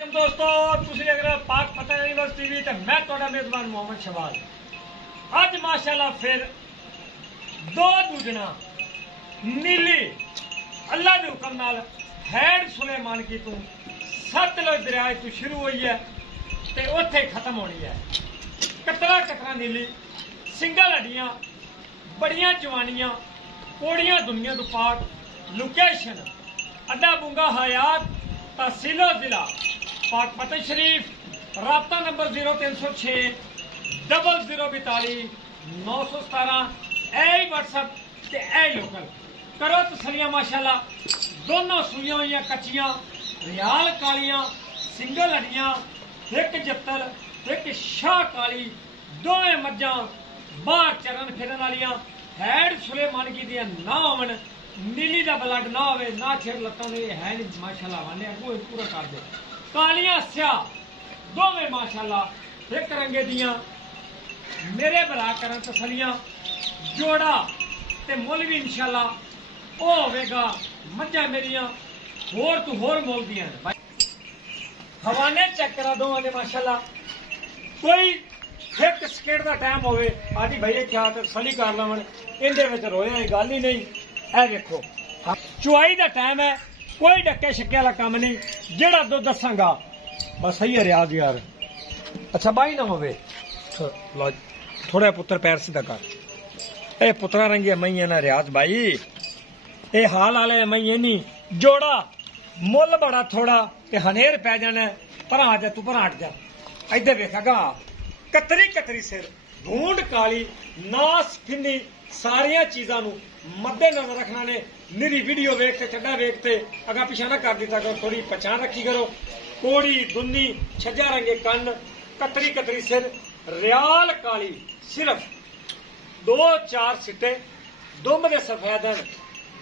वालेकुम दोस्तों, तुसी देख रहे हो पाक फतेह यूनिवर्स टीवी ते मैं तुहाडा मेजबान मोहम्मद शहबाज। अज माशाअल्लाह फिर दो दूजना नीली अल्लाह के हुक्म नाल हैड सुलेमान की तू सतलुज दरिया तू शुरू हुई है ते उत्थे खत्म होनी है। कतरा कतरा नीली सिंगल हड्डियां बड़ियां जवानियां कोड़ियां दुनिया तो पाक लोकेशन अड्डा बुंगा हयात तहसीलो जिला पाक फतेह शरीफ। राबता नंबर 0306 0042 917 ए व्हाट्सएप ते ए लोकल करो तसलियां माशाअल्लाह। दोनों सुइयां हुई कच्चियां रियाल कालियां सिंगल हड्डियां एक जत्तल एक शाह काली दोवें मज्जां बाहर चरण फिरन वालियां हैड सुलेमान की दियां ना होवन नीली का ब्लड ना हो ना छिर लत्तों के है नहीं माशाअल्लाह वाले अगू पूरा कर दे। कालियां स्याह दोवें माशाअल्लाह एक रंगे दियां मेरे भरा करन तसलियां जोड़ा ते मुल भी इंशाअल्लाह ओ होवेगा। मज्जां मेरियां होर तू होर मोल दियां हवाने चेक करा दो आने माशाअल्लाह। कोई एक सेकंड का टाइम होवे आदि भाई क्या तसली कर लवन इहदे विच रोया गल ही नहीं। ए देखो चुआई का टाइम है, कोई डके शक्के वाला काम नहीं। जेड़ा दुध दसांगा बस सही है रियाज यार। अच्छा बाई ना होवे थोड़ा पुत्र पैर सीधा कर। ए पुत्रा रंगी मई है ना रियाज भाई, ए हाल वाले मई है नहीं जोड़ा मुल बड़ा थोड़ा ते हनेर पै जाना। पर आ जा तू पर हट जा। इधर वेखेगा कतरी कतरी सिर भूंड काली नास फिन्नी सारिया चीजा नू मद्देनजर रखना ने। निरी वीडियो वेखते चड्डा वेखते अगा पिछा ना कर दिता करो, थोड़ी पहचान रखी करो। कोड़ी दुन्नी छजा रंगे कन कतरी कतरी सिर रियाल काली सिर्फ 2-4 सिट्टे दुम दे सफेद हैं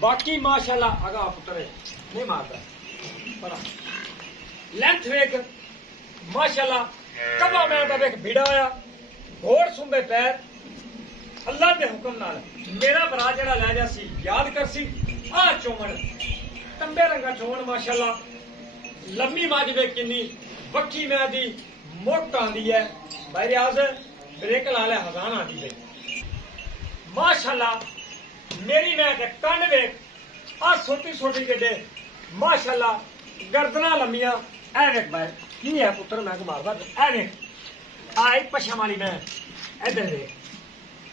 बाकी माशाअल्लाह। अगा पुत्र नहीं मारता पर लेंथ वेख माशाअल्लाह। कबा मैं वेख भिड़ा आया होर सुंबे पैर अल्लाह के हुक्म नाल मेरा भरा जरा लै जा सी याद कर सी। आ चोमन तंबे रंगा चोमन माशाअल्लाह। लम्मी माज वे किन्नी बक्की मैं दी मोट आंदी है भाई रियाज ब्रेक ला ले हजान आंदी है माशाअल्लाह। मेरी मैं दे कन वेख आ छोटी छोटी गड्डे माशाअल्लाह गर्दना लम्मियां। ए वेख भाई की है पुत्र मैं मारदा ए वेख आई पशा वाली मैं इधर वेख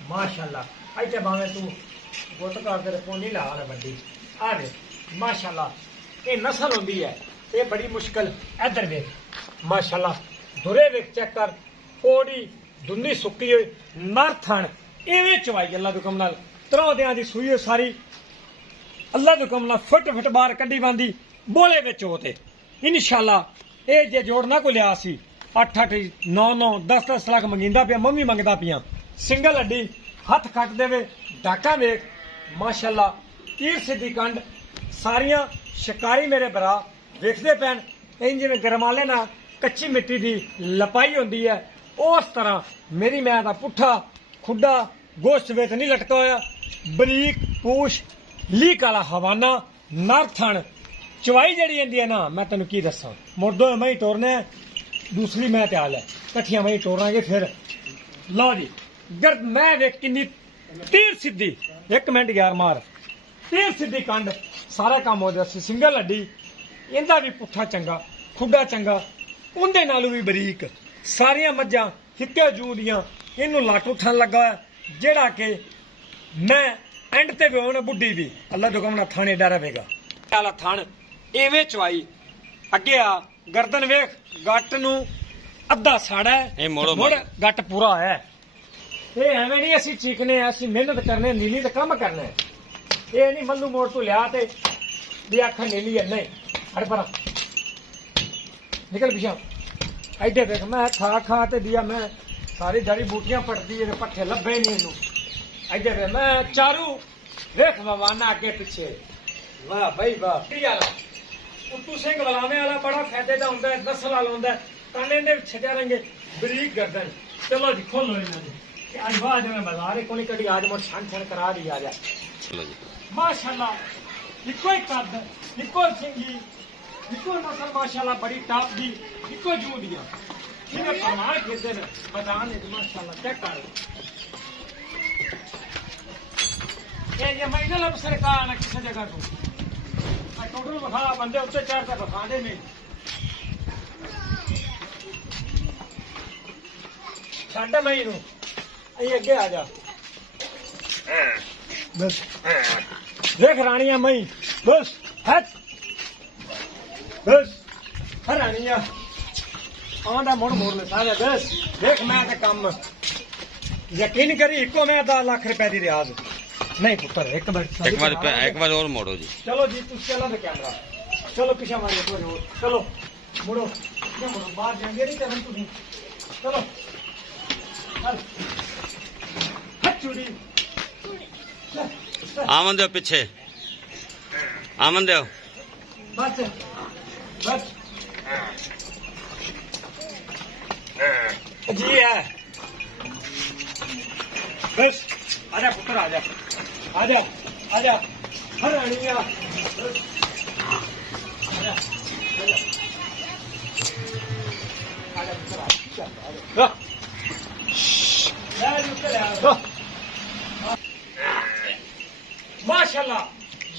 माशाअल्लाह। इतने भावे तू गुट कर दे पोनी ला बड़ी आ वे माशाअल्लाह। ये नस्ल होंदी है ये बड़ी मुश्किल। इधर वेख माशाअल्लाह दुरे वेख चेक कर कोड़ी दुन्नी सुक्की हुई नर थन इवें चवाई अल्लाह के हुक्म नाल। त्रौदियां दी सूई सारी अल्लाह के हुक्म नाल फुट फुट बाहर कड्डी बांदी बोले विच होते इंशाअल्लाह। ये जे जोड़ना को लिया सी 8-8 9-9 10-10 लाख मंगींदा पिया मम्मी मंगदा पिया। सिंगल हड्डी हथ कट देवे डाका वेख माशाअल्लाह। तीर सीधी कंड सारियां शिकारी मेरे भरा वेखते पैन इन जिवें गरमाले ना कच्ची मिट्टी की लपाई होंदी है उस तरह मेरी मैं दा पुट्ठा खुड्डा गोश्त वेत नहीं लटका होया। बरीक पूछ लीक वाला हवाना नर थन चवाई जड़ी आंदी है ना मैं तेन की दसा। मुर्दो मई टोरने दूसरी मैं त्याल है कट्ठियां मई टोरांगे फिर लो जी। गर्द मैं वेख किन्नी तीर सीधी एक मिनट यार मार तीर सीधी कंड सारा काम हो जाए। सिंगल हड्डी इंदा भी पुट्ठा चंगा खुड्डा चंगा उंदे नालों भी बरीक सारिया मज्जां हिक्के जू दियां। इनू लाटू थन लगा है जेड़ा के मैं एंड ते भी होना बुढ़ी भी अल्लाह तो कमना थाने डर रहेगा वाला थन एवें चवाई अगे आ गर्दन वेख गट नू अद्धा साड़ा है मुड़ गट पूरा है। ये एवं नहीं असी चीकने असी मेहनत करने नीली तो कम करना है। ये नहीं मल्लू मोड़ तू लिया ते दी आखा नीली है नहीं हट पर निकल पिछा। एडे देख मैं खा खा ते दिया मैं सारी जड़ी बूटियां पटती है पट्ठे लभे नहीं इनू। एडे देख मैं चारू वेख भवाना अगे पिछे वाह भाई वाह। उत्तू सिंह वलावे वाला बड़ा फायदे का होंगे नस्ल वाला होंगे काने ने छड्या रंगे बरीक गर्दन। चलो जी खोलो इन्होंने आज बाद में बाजार को नहीं कटी आज मोट छन छन करा दी आ जाए माशाअल्लाह। इको ही कद इको सिंगी इको नस्ल माशाल्लाह बड़ी टॉप दी इको जू दिया इन्हें प्रमाण खेदे ने मैदान में माशाल्लाह चेक कर ये महीना लब सरकार ने किसी जगह को टोटल बखा बंदे उत्ते चार तक बखाने नहीं छाड़ा मई नू अगे आ जा बस देख रानिया मई बस हट बस हर रानिया आंदा मोड़ मोड़ ले सारे बस देख मैं ते काम यकीन करी इको मैं 10 लाख रुपए दी रियाज नहीं पुत्र एक बार और मोड़ो जी चलो जी तुम चलो तो कैमरा चलो पीछे मारो एक बार और चलो मुड़ो मुड़ो बाहर जाएंगे नहीं चलो तुम चलो चूड़ी आमन दो पीछे आमन दो बस बस जी है बस आजा पुत्र आजा आजा आजा हर रानिया बस आजा आजा आजा पुत्र आजा माशाल्लाह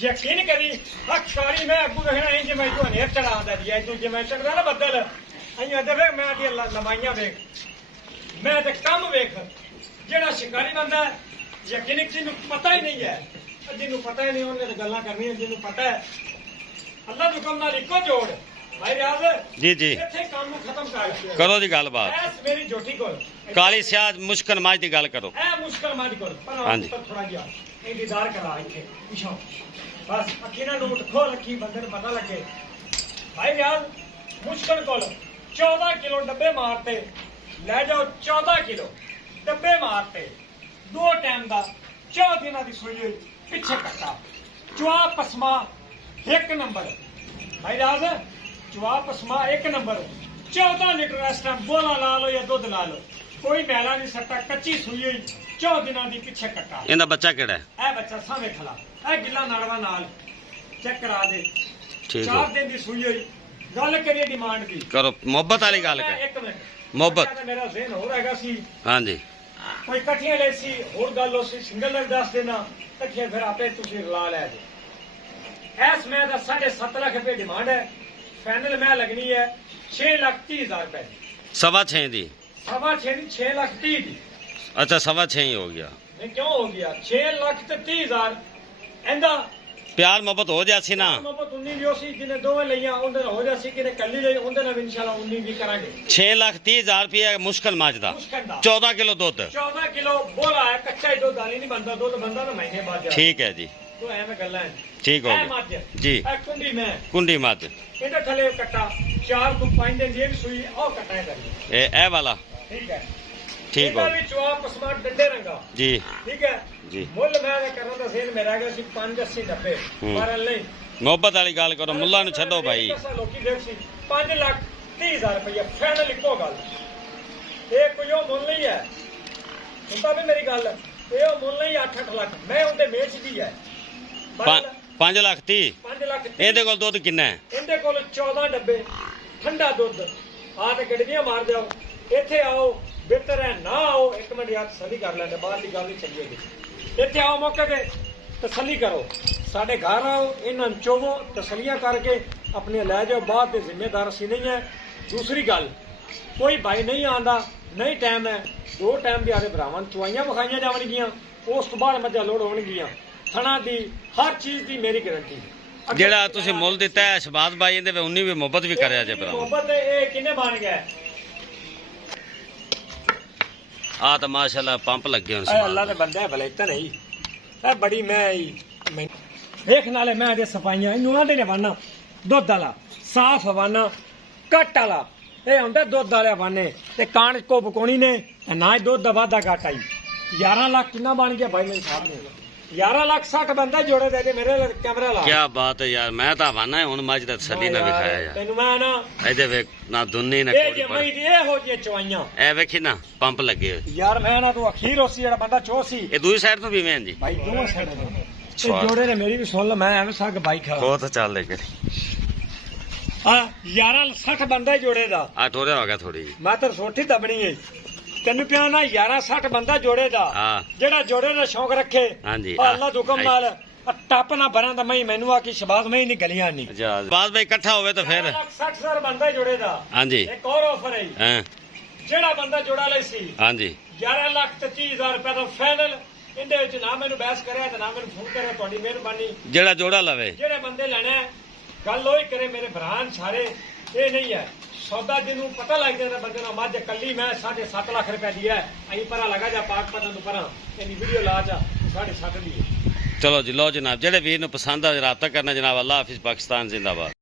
यकीन करी अक्षारी मैं अगू रहना इंज मैं तो नेर चढ़ा आंदा जी तू जे मैं चढ़दा ना बदल अइयां दे वे मैं दी लमाइयां वेख मैं ते कम वेख जेड़ा शिकारी बंदा यकीन जिन्नू पता ही नहीं है जिन्नू पता ही नहीं उन्हें तो गल्लां करनियां जिन्नू पता है अल्लाह दे हुक्म नाल इको जोड़ भाई रियाज जी जी इत्थे काम नू खत्म कर करो जी गलबात ऐस मेरी जोटी कोल काली स्याह मुश्किल माज दी गल करो ए मुश्किल माज कोल पर हाँ जी। थोड़ा जिहा ए दीदार करा इत्थे पिछों बस अखी ना नोट खोल रखी बंदे नू पता लगे भाई रियाज मुश्किल कोल 14 किलो डब्बे मारते ले जाओ 14 किलो डब्बे मारते 2 टाइम दा 4 दिनां दी सूई हुई पिछे कट्टा चुआ पसमा 1 नंबर भाई रियाज चुआ पसमा 1 नंबर 14 लीटर इस टाइम बोला ला लो या दूध ला लो कोई मैला नहीं सकता कच्ची सूई हुई 4 दिनां दी पिछे कट्टा इंदा बच्चा केड़ा है ए बच्चा सामने खड़ा ए गिला नाड़वा नाल चेक करा दे ठीक 4 दिन दी सूई हुई गल करिए डिमांड दी करो मोहब्बत वाली गल कर 1 मिनट मोहब्बत बच्चा मेरा ज़हन हो रहेगा सी हाँ जी कोई कठिया ले सी होर गल हो सी सिंगल लग दस देना कठिया फिर आपे तुसी ला ले दे ऐस मैं दा 7.5 लाख रुपए डिमांड है फाइनल मैं लगनी है 6,30,000 रुपए 6.5 दी 6,30,000 दी अच्छा 6.5 ही हो गया नहीं क्यों हो गया 6,30,000 एंदा प्यार मोहब्बत हो जासी ना मोहब्बत 19 जो सी जिन्हें दोवें लईयां उंदे नाल हो जासी किने कल्ली लई उंदे नाल इंशाल्लाह 19 भी करांगे 6,30,000 रुपया मुश्किल माज दा मुश्किल दा 14 किलो दूध 14 किलो बोला है कच्चा ही दूध डाली नहीं बनता दूध बनता ना महीने बाद जा ठीक है जी तो ऐवें गल्लां हैं ठीक हो ऐ गया मत जी ऐ कुंडी में कुंडी मत ਇਹਦੇ ਥੱਲੇ ਕੱਟਾ 4 ਤੋਂ 5 ਦਿਨ ਦੀ ਸੂਈ ਉਹ ਕੱਟਾ ਕਰੀ ए वाला ਠੀਕ ਹੈ ठीक हो ਇਹਦਾ ਵੀ ਚਵਾ ਪਸਮਾ ਡੰਡੇ ਰੰਗਾ जी ਠੀਕ ਹੈ जी ਮੁੱਲ ਮੈਂ ਕਰਨ ਦਾ ਸੇਲ ਮੇਰਾ ਹੈਗਾ ਸੀ 580 90 ਪਰ ਨਹੀਂ मोहब्बत वाली गल करो मुल्ला नु छड्डो भाई ਲੋਕੀ ਦੇਖ ਸੀ 5,30,000 ਰੁਪਏ ਫਾਈਨਲ ਇੱਕੋ ਗੱਲ ਇਹ ਕੋਈ ਉਹ ਮੁੱਲ ਨਹੀਂ ਹੈ ਸੁਣਦਾ ਵੀ ਮੇਰੀ ਗੱਲ ਇਹ ਉਹ ਮੁੱਲ ਨਹੀਂ 8-8 ਲੱਖ ਮੈਂ ਉਹਦੇ ਵੇਚਦੀ ਹੈ 5 ਲੱਖ 30 5 ਲੱਖ ਇਹਦੇ ਕੋਲ ਦੁੱਧ ਕਿੰਨਾ ਹੈ ਇਹਦੇ ਕੋਲ 14 ਡੱਬੇ ਠੰਡਾ ਦੁੱਧ ਆ ਤੇ ਗੜਵੀਆਂ ਮਾਰ ਜਾਓ ਇੱਥੇ ਆਓ ਬਿਹਤਰ ਹੈ ਨਾ ਆਓ ਇੱਕ ਮਿੰਟ ਯਾਰ ਤਸੱਲੀ ਕਰ ਲੈਂਦੇ ਬਾਹਰ ਦੀ ਗੱਲ ਨਹੀਂ ਚੱਲੀ ਹੋਈ ਇੱਥੇ ਆਓ ਮੌਕੇ ਤੇ ਤਸੱਲੀ ਕਰੋ ਸਾਡੇ ਘਰ ਆਓ ਇਹਨਾਂ ਨੂੰ ਚੋਵੋ ਤਸੱਲੀਆਂ ਕਰਕੇ ਆਪਣੇ ਲੈ ਜਾਓ ਬਾਅਦ ਦੇ ਜ਼ਿੰਮੇਦਾਰ ਅਸੀਂ ਨਹੀਂ ਹੈ ਦੂਸਰੀ ਗੱਲ ਕੋਈ ਭਾਈ ਨਹੀਂ ਆਂਦਾ ਨਹੀਂ ਟਾਈਮ ਹੈ 2 ਟਾਈਮ ਦੇ ਆਰੇ ਭਰਾਵਾਂ ਨੂੰ ਚੁਆਈਆਂ ਵਿਖਾਈਆਂ ਜਾਣਗੀਆਂ ਉਸ ਤੋਂ ਬਾਅਦ ਮੱਝਾਂ ਲੋੜ ਹੋਣਗੀਆਂ ਥਣਾ ਦੀ ਹਰ ਚੀਜ਼ ਦੀ ਮੇਰੀ ਗਾਰੰਟੀ ਜਿਹੜਾ ਤੁਸੀਂ ਮੁੱਲ ਦਿੱਤਾ ਹੈ ਸ਼ਬਾਜ਼ ਬਾਈ ਇਹਦੇ ਵਿੱਚ 19 ਵੀ ਮੁਹੱਬਤ ਵੀ ਕਰਿਆ ਜੇ ਭਰਾ ਮੁਹੱਬਤ ਇਹ ਕਿੰਨੇ ਬਣ ਗਿਆ ਆ ਤਾਂ ਮਾਸ਼ਾਅੱਲਾ ਪੰਪ ਲੱਗੇ ਹੁਣ ਐ ਅੱਲਾ ਦੇ ਬੰਦੇ ਭਲੇ ਤਾਂ ਨਹੀਂ ਇਹ ਬੜੀ ਮੈਂ ਆਈ ਵੇਖ ਨਾਲੇ ਮੈਂ ਦੇ ਸਫਾਈਆਂ ਇਹਨੂੰ ਆਂਦੇ ਨੇ ਵਾਨਾ ਦੁੱਧ ਵਾਲਾ ਸਾਫ ਵਾਨਾ ਕੱਟ ਵਾਲਾ ਇਹ ਹੁੰਦਾ ਦੁੱਧ ਵਾਲੇ ਵਾਨੇ ਤੇ ਕਾਣ ਕੋ ਬਕੋਣੀ ਨੇ ਤੇ ਨਾ ਹੀ ਦੁੱਧ ਦਾ ਵਾਧਾ ਘਟ ਆਈ 11 ਲੱਖ ਕਿੰਨਾ ਬਣ ਗਿਆ ਭਾਈ ਮੇਰੇ ਸਾਹਮਣੇ 11 ਲੱਖ 60 ਬੰਦਾ ਜੋੜੇ ਦੇ ਮੇਰੇ ਕੈਮਰਾ ਲਾ ਕੀ ਬਾਤ ਹੈ ਯਾਰ ਮੈਂ ਤਾਂ ਵਾਨਾ ਹੁਣ ਮੱਝ ਦਾ ਤਸੱਲੀ ਨਾ ਵਿਖਾਇਆ ਯਾਰ ਤੈਨੂੰ ਮੈਂ ਨਾ ਇਹਦੇ ਵੇਖ ਨਾ ਦੁੰਨੀ ਨਾ ਇਹ ਕੋੜੀ ਜਮਈ ਦੀ ਇਹੋ ਜਿਹੀ ਚਵਾਈਆਂ ਇਹ ਵੇਖੀ ਨਾ ਪੰਪ ਲੱਗੇ ਹੋਏ ਯਾਰ ਮੈਂ ਨਾ ਤੂੰ ਅਖੀਰ ਹੋਸੀ ਜਿਹੜਾ ਬੰਦਾ ਚੋ ਸੀ ਇਹ ਦੂਜੀ ਸਾਈਡ ਤੋਂ ਵੀ ਮੈਂ ਜੀ ਭਾਈ ਦੋਵਾਂ ਸਾਈਡਾਂ ਤੋਂ ਇਹ ਜੋੜੇ ਨੇ ਮੇਰੀ ਵੀ ਸੁਣ ਲ ਮੈਂ ਐਵੇਂ ਸੱਗ ਬਾਈ ਖਾ ਬਹੁਤ ਚੱਲ ਲੈ ਕੇ 11 60 ਬੰਦਾ ਹੀ ਜੋੜੇ ਦਾ ਆ ਠੋਰਿਆ ਹੋ ਗਿਆ ਥੋੜੀ ਜੀ। ਮੈਂ ਤਾਂ ਸੋਠੀ ਦਬਣੀ ਹੈ ਤੈਨੂੰ ਪਿਆ ਨਾ 11 60 ਬੰਦਾ ਜੋੜੇ ਦਾ ਹਾਂ ਜਿਹੜਾ ਜੋੜੇ ਦਾ ਸ਼ੌਕ ਰੱਖੇ ਹਾਂਜੀ ਅੱਲਾ ਦੇ ਹੁਕਮ ਨਾਲ ਟੱਪ ਨਾ ਭਰਾਂ ਤਾਂ ਮੈਂ ਮੈਨੂੰ ਆ ਕਿ ਸ਼ਬਾਜ਼ ਮੈਂ ਹੀ ਨਹੀਂ ਗਲੀਆਂ ਨਹੀਂ ਬਾਦ ਭਾਈ ਇਕੱਠਾ ਹੋਵੇ ਤਾਂ ਫਿਰ 60,000 ਬੰਦਾ ਜੋੜੇ ਦਾ ਹਾਂਜੀ ਇੱਕ ਹੋਰ ਆਫਰ ਹੈ ਹਾਂ ਜਿਹੜਾ ਬੰਦਾ ਜੋੜਾ ਲਈ ਸੀ ਹਾਂਜੀ 11,30,000 ਰੁਪਏ ਦਾ ਫਾਈਨਲ ਇਹਦੇ ਵਿੱਚ ਨਾ ਮੈਨੂੰ ਬਹਿਸ ਕਰਿਆ ਤੇ ਨਾ ਮੈਨੂੰ ਫੋਨ ਕਰਿਆ ਤੁਹਾਡੀ ਮਿਹਰਬਾਨੀ ਜਿਹੜਾ ਜੋੜਾ ਲਵੇ ਜਿਹੜੇ ਬੰਦੇ ਲੈਣਾ ਹੈ, ਗੱਲ ਉਹੀ ਕਰੇ ਮੇਰੇ ਭਰਾਨ ਸਾਰੇ ਇਹ ਨਹੀਂ ਹੈ ਸੌਦਾ ਜਿਹਨੂੰ ਪਤਾ ਲੱਗ ਜਾਂਦਾ ਬੰਦੇ ਨੂੰ ਮੱਝ ਕੱਲੀ ਮੈਂ 7.5 ਲੱਖ ਰੁਪਏ ਦੀ ਹੈ ਅਹੀਂ ਪਰਾਂ ਲਗਾ ਜਾ ਪਾਕ ਪਤਨ ਨੂੰ ਪਰਾਂ ਇਹਨੀ ਵੀਡੀਓ ਲਾ ਜਾ 7.5 ਦੀ ਹੈ ਚਲੋ ਜੀ ਲਓ ਜਨਾਬ ਜਿਹੜੇ ਵੀਰ ਨੂੰ ਪਸੰਦ ਆ ਰਾਬਤਾ ਕਰਨਾ ਜਨਾਬ ਅੱਲਾ ਹਾਫਿਜ਼ ਪਾਕਿਸਤਾਨ ਜ਼ਿੰਦਾਬਾਦ